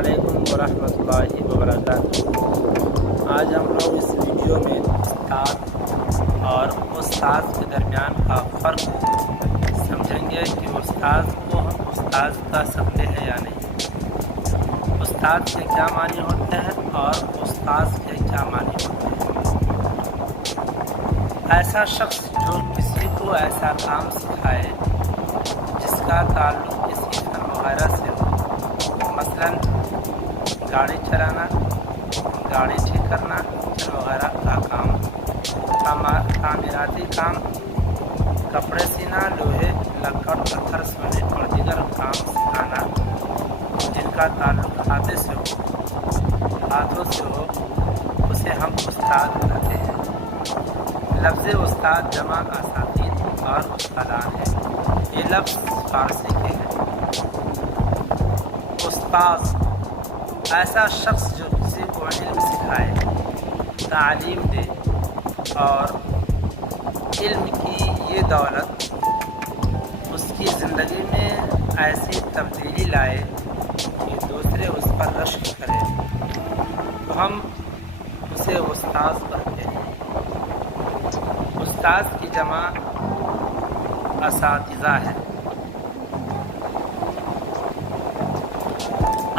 علیکم ورحمۃ اللہ وبرکاتہ۔ آج ہم لوگ اس ویڈیو میں استاد اور استاد کے درمیان کا فرق سمجھیں گے کہ استاد کو ہم استاد کہہ سکتے ہیں یا نہیں، استاد کے کیا معنی ہوتے ہیں اور استاد کے کیا معنی ہوتے ہیں۔ ایسا شخص جو کسی کو ایسا کام سکھائے جس کا تعلق کسی فن وغیرہ سے ہو، مثلاً گاڑی چلانا، گاڑی ٹھیک کرنا، فن وغیرہ کا کام، تعمیراتی کام، کپڑے سینا، لوہے، لکڑ، پتھر، سیمنٹ اور دیگر کام سکھانا جن کا تعلق ہاتھوں سے ہو اسے ہم استاد کہتے ہیں۔ لفظ استاد جمع اساتید اور استادان ہے۔ یہ لفظ فارسی کے ہیں۔ استاذ ایسا شخص جو کسی کو علم سکھائے، تعلیم دے اور علم کی یہ دولت اس کی زندگی میں ایسی تبدیلی لائے کہ دوسرے اس پر رشک کرے، تو ہم اسے استاذ کہتے ہیں۔ استاذ کی جمع اساتذہ ہے۔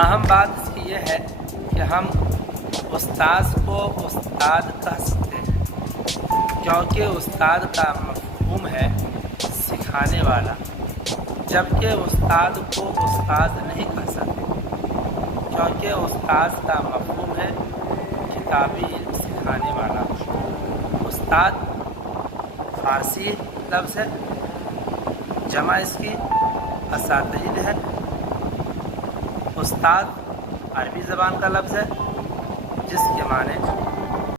اہم بات اس کی یہ ہے کہ ہم استاذ کو استاد کہہ سکتے ہیں کیونکہ استاد کا مفہوم ہے سکھانے والا، جبکہ استاد کو استاد نہیں کہہ سکتے کیونکہ استاد کا مفہوم ہے کتابی علم سکھانے والا۔ استاد فارسی لفظ ہے، جمع اس کی اساتید ہے۔ استاد عربی زبان کا لفظ ہے جس کے معنی